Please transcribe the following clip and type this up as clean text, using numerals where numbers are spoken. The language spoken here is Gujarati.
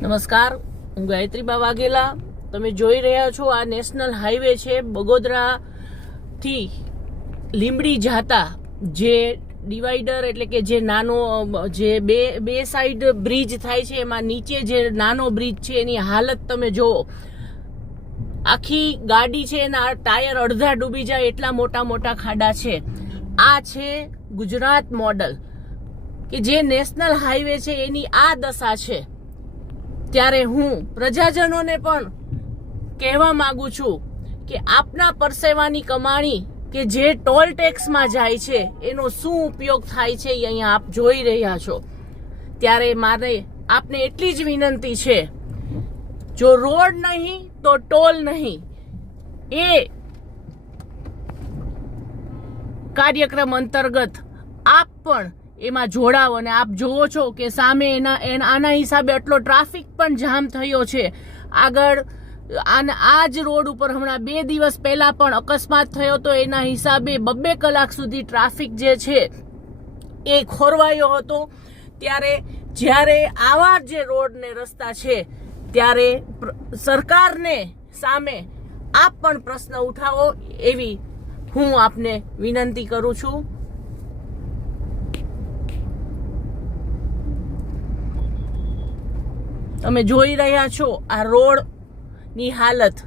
નમસ્કાર, હું ગાયત્રીબા વાઘેલા. તમે જોઈ રહ્યા છો આ નેશનલ હાઈવે છે બગોદરાથી લીંબડી જાતા, જે ડિવાઈડર એટલે કે જે નાનો જે બે સાઈડ બ્રિજ થાય છે, એમાં નીચે જે નાનો બ્રિજ છે એની હાલત તમે જુઓ. આખી ગાડી છે એના ટાયર અડધા ડૂબી જાય એટલા મોટા મોટા ખાડા છે. આ છે ગુજરાત મોડલ, કે જે નેશનલ હાઈવે છે એની આ દશા છે. ત્યારે હું પ્રજાજનોને પણ કહેવા માંગુ છું કે આપના પરસેવાની કમાણી કે જે ટોલ ટેક્સમાં જાય છે એનો શું ઉપયોગ થાય છે એ અહીંયા આપ જોઈ રહ્યા છો. ત્યારે મારે આપને એટલી જ વિનંતી છે, જો રોડ નહીં તો ટોલ નહીં, એ કાર્યક્રમ અંતર્ગત આપ પણ એમાં જોડાવ. અને આપ જોવો છો કે સામે આના હિસાબે આટલો ટ્રાફિક પણ જામ થયો છે. આગળ આ જ રોડ ઉપર હમણાં 2 દિવસ પહેલા પણ અકસ્માત થયો તો એના હિસાબે 2 કલાક સુધી ટ્રાફિક જે છે એ ખોરવાયો હતો. ત્યારે જ્યારે આવા જે રોડ ને રસ્તા છે ત્યારે સરકારને સામે આપ પણ પ્રશ્ન ઉઠાવો એવી હું આપને વિનંતી કરું છું. તમે જોઈ રહ્યા છો આ રોડની હાલત.